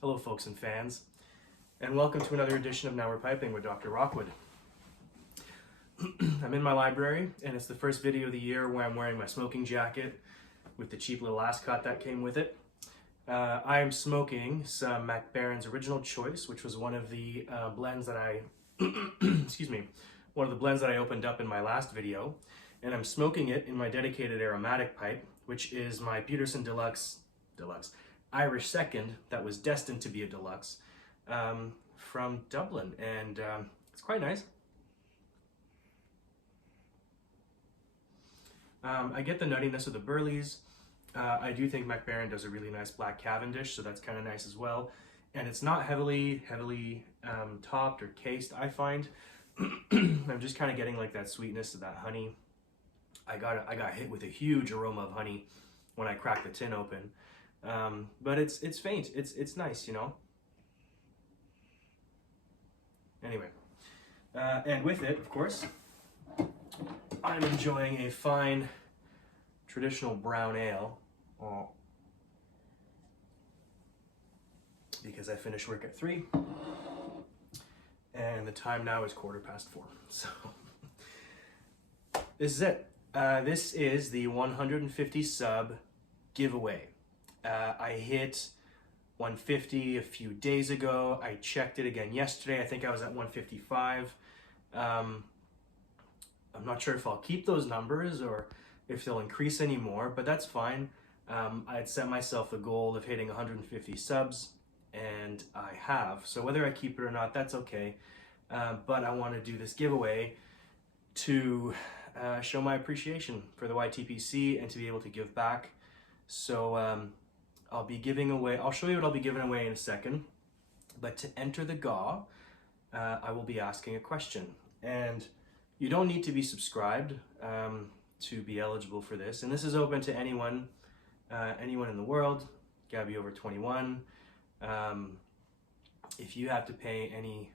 Hello folks and fans, and welcome to another edition of Now We're Piping with Dr. Rockwood. I'm in my library, and it's the first video of the year where I'm wearing my smoking jacket with the cheap little ascot that came with it. I am smoking some Mac Baron's Original Choice, which was one of the blends that I, one of the blends that I opened up in my last video, and I'm smoking it in my dedicated aromatic pipe, which is my Peterson Deluxe Irish Second that was destined to be a deluxe from Dublin, and it's quite nice. I get the nuttiness of the burleys. I do think Mac Baron does a really nice black Cavendish, so that's kind of nice as well. And it's not heavily topped or cased, I find. I'm just kind of getting like that sweetness of that honey. I got hit with a huge aroma of honey when I cracked the tin open. But it's faint. It's nice, you know. Anyway, and with it, of course, I'm enjoying a fine traditional brown ale. Because I finish work at 3, and the time now is 4:15. So this is it. This is the 150 sub giveaway. I hit 150 a few days ago. I checked it again yesterday. I think I was at 155. I'm not sure if I'll keep those numbers or if they'll increase anymore, but that's fine. I had set myself a goal of hitting 150 subs, and I have. So whether I keep it or not, that's okay. But I want to do this giveaway to show my appreciation for the YTPC and to be able to give back. So I'll be giving away, I'll show you what I'll be giving away in a second, but to enter the GAW, I will be asking a question. And you don't need to be subscribed to be eligible for this. And this is open to anyone in the world, gotta be over 21. If you have to pay any,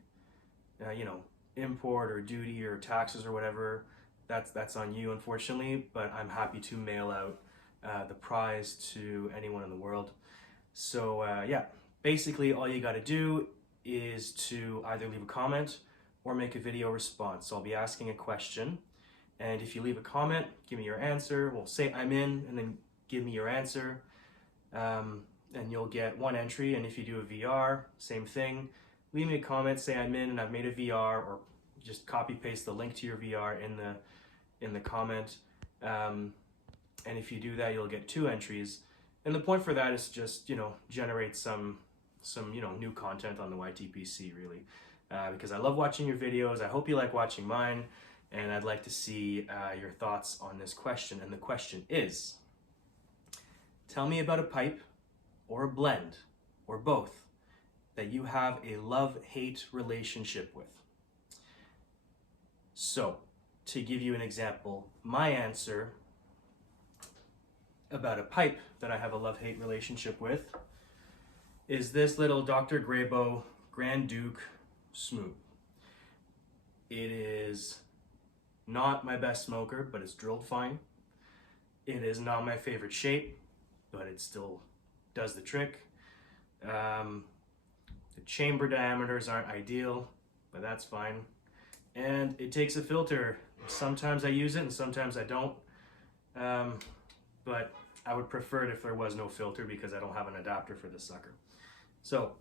import or duty or taxes or whatever, that's on you, unfortunately, but I'm happy to mail out the prize to anyone in the world. So yeah, basically all you got to do is to either leave a comment or make a video response. So I'll be asking a question, and if you leave a comment, give me your answer. Well, say I'm in, and then give me your answer, and you'll get 1 entry. And if you do a VR, same thing. Leave me a comment, say I'm in and I've made a VR, or just copy paste the link to your VR in the comment. And if you do that, you'll get 2 entries. And the point for that is just, generate some new content on the YTPC, really. Because I love watching your videos. I hope you like watching mine. And I'd like to see your thoughts on this question. And the question is, tell me about a pipe or a blend or both that you have a love-hate relationship with. So, to give you an example, my answer about a pipe that I have a love-hate relationship with is this little Dr. Greybow Grand Duke Smooth. It is not my best smoker, but it's drilled fine. It is not my favorite shape, but it still does the trick. The chamber diameters aren't ideal, but that's fine. And it takes a filter. Sometimes I use it and sometimes I don't. But I would prefer it if there was no filter because I don't have an adapter for this sucker. So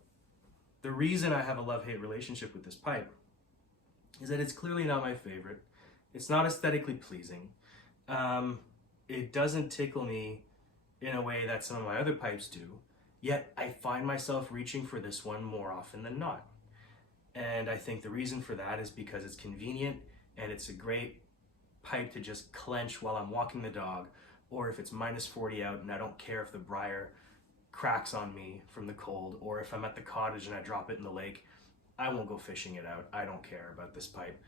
the reason I have a love-hate relationship with this pipe is that it's clearly not my favorite. It's not aesthetically pleasing. It doesn't tickle me in a way that some of my other pipes do, yet I find myself reaching for this one more often than not. And I think the reason for that is because it's convenient and it's a great pipe to just clench while I'm walking the dog, or if it's minus 40 out and I don't care if the briar cracks on me from the cold, or if I'm at the cottage and I drop it in the lake, I won't go fishing it out. I don't care about this pipe.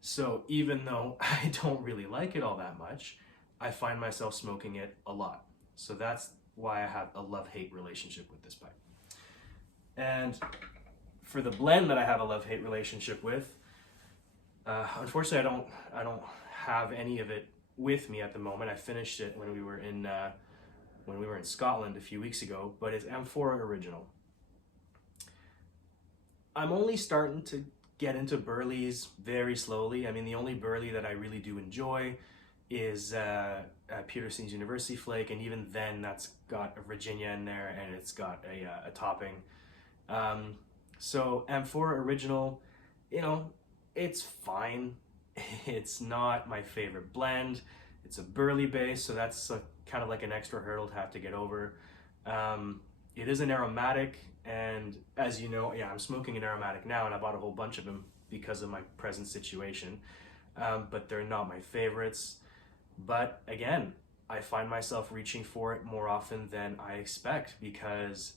So even though I don't really like it all that much, I find myself smoking it a lot. So that's why I have a love-hate relationship with this pipe. And for the blend that I have a love-hate relationship with, unfortunately I don't have any of it with me at the moment. I finished it when we were in Scotland a few weeks ago, but it's M4 original. I'm only starting to get into burleys very slowly. I mean, the only burley that I really do enjoy is Peterson's University Flake, and even then that's got a Virginia in there and it's got a topping. So Amphora Original, you know, it's fine. It's not my favorite blend. It's a burley base, so that's kind of like an extra hurdle to have to get over. It is an aromatic, and as you know, yeah, I'm smoking an aromatic now, and I bought a whole bunch of them because of my present situation, but they're not my favorites. But again, I find myself reaching for it more often than I expect because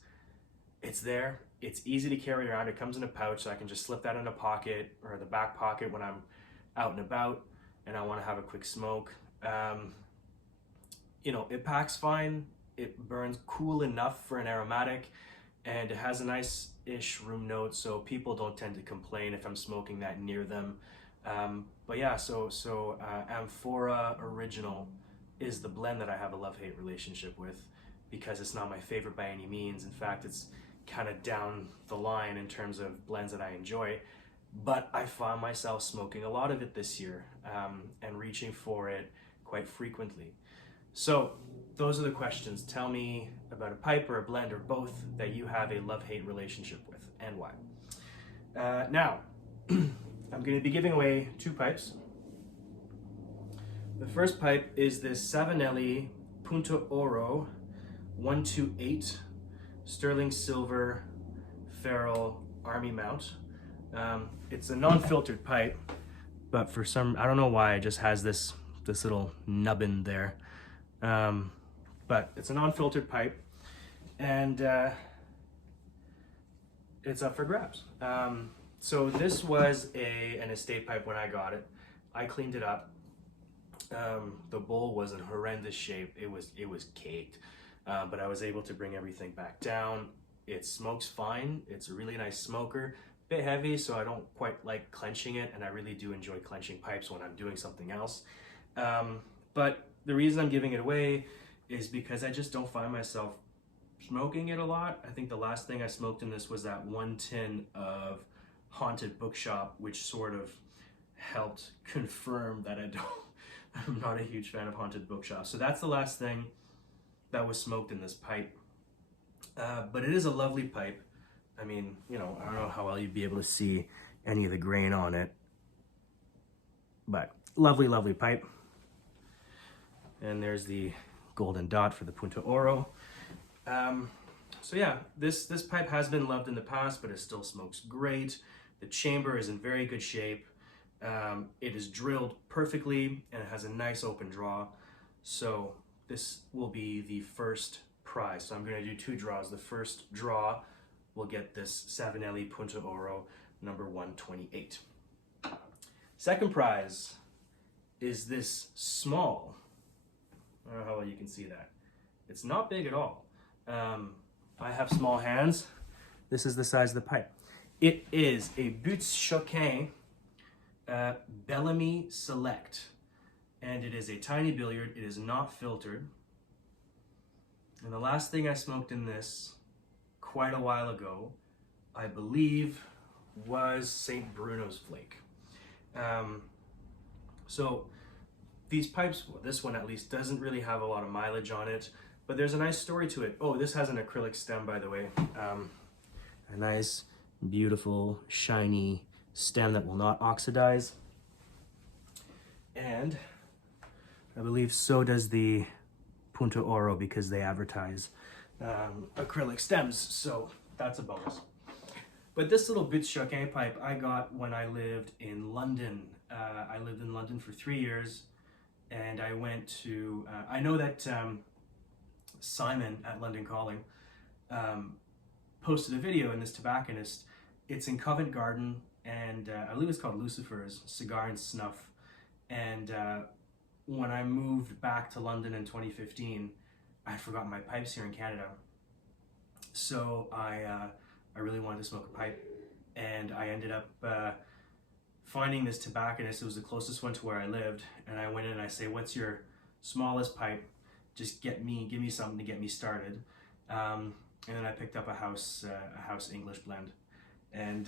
it's there, it's easy to carry around, it comes in a pouch, so I can just slip that in a pocket or the back pocket when I'm out and about and I want to have a quick smoke. You know, it packs fine, it burns cool enough for an aromatic, and it has a nice-ish room note, so people don't tend to complain if I'm smoking that near them. But yeah, so Amphora Original is the blend that I have a love-hate relationship with because it's not my favorite by any means. In fact, it's kind of down the line in terms of blends that I enjoy, but I found myself smoking a lot of it this year and reaching for it quite frequently. So those are the questions. Tell me about a pipe or a blend or both that you have a love-hate relationship with and why. Now, I'm going to be giving away 2 pipes. The first pipe is this Savinelli Punto Oro 128 sterling silver ferrule army mount. It's a non-filtered pipe, but for some, I don't know why, it just has this little nubbin there. But it's a non-filtered pipe, and it's up for grabs. So this was an estate pipe when I got it. I cleaned it up. The bowl was in horrendous shape. It was caked, but I was able to bring everything back down. It smokes fine. It's a really nice smoker. Bit heavy, so I don't quite like clenching it, and I really do enjoy clenching pipes when I'm doing something else. But the reason I'm giving it away is because I just don't find myself smoking it a lot. I think the last thing I smoked in this was that 1 tin of Haunted Bookshop, which sort of helped confirm that I'm not a huge fan of Haunted Bookshop. So that's the last thing that was smoked in this pipe. But it is a lovely pipe. I mean, you know, I don't know how well you'd be able to see any of the grain on it, but lovely, lovely pipe. And there's the golden dot for the Punto Oro. So yeah, this pipe has been loved in the past, but it still smokes great. The chamber is in very good shape. It is drilled perfectly, and it has a nice open draw. So this will be the first prize. So I'm going to do 2 draws. The first draw will get this Savinelli Punto Oro number 128. Second prize is this small. I don't know how well you can see that. It's not big at all. I have small hands. This is the size of the pipe. It is a Buttes Choquin Bellamy Select, and it is a tiny billiard. It is not filtered. And the last thing I smoked in this quite a while ago, I believe, was St. Bruno's Flake. So these pipes, well, this one at least, doesn't really have a lot of mileage on it, but there's a nice story to it. Oh, this has an acrylic stem, by the way. A nice, beautiful, shiny stem that will not oxidize. And I believe so does the Punto Oro, because they advertise acrylic stems, so that's a bonus. But this little Buttes Choquin pipe I got when I lived in London. I lived in London for 3 years, and I went to, I know that Simon at London Calling posted a video in this tobacconist. It's in Covent Garden, and I believe it's called Lucifer's Cigar and Snuff. And when I moved back to London in 2015, I had forgotten my pipes here in Canada. So I really wanted to smoke a pipe, and I ended up finding this tobacconist. It was the closest one to where I lived, and I went in and I say, "What's your smallest pipe? Just give me something to get me started." And then I picked up a house English blend, And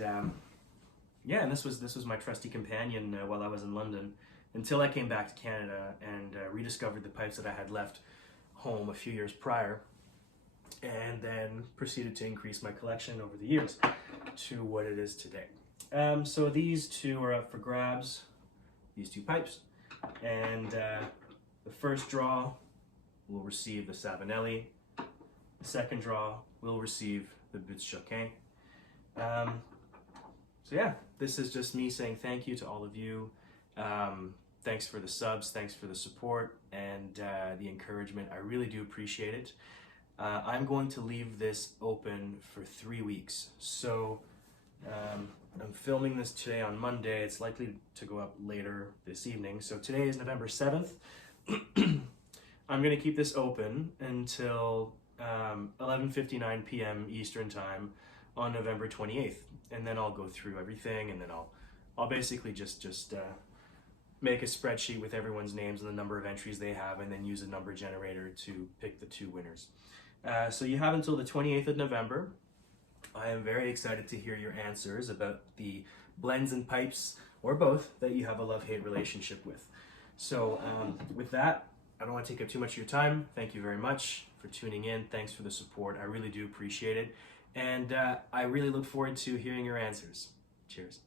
yeah, and this was my trusty companion while I was in London, until I came back to Canada and rediscovered the pipes that I had left home a few years prior, and then proceeded to increase my collection over the years to what it is today. So these two are up for grabs, these two pipes, and the first draw will receive the Savinelli, the second draw will receive the Butz Choquin. So yeah, this is just me saying thank you to all of you. Thanks for the subs, thanks for the support and the encouragement. I really do appreciate it. I'm going to leave this open for 3 weeks. So I'm filming this today on Monday. It's likely to go up later this evening. So today is November 7th. I'm going to keep this open until 11:59 p.m. Eastern Time on November 28th. And then I'll go through everything, and then I'll basically just make a spreadsheet with everyone's names and the number of entries they have, and then use a number generator to pick the 2 winners. So you have until the 28th of November. I am very excited to hear your answers about the blends and pipes, or both, that you have a love-hate relationship with. So with that, I don't want to take up too much of your time. Thank you very much for tuning in. Thanks for the support. I really do appreciate it. And I really look forward to hearing your answers. Cheers.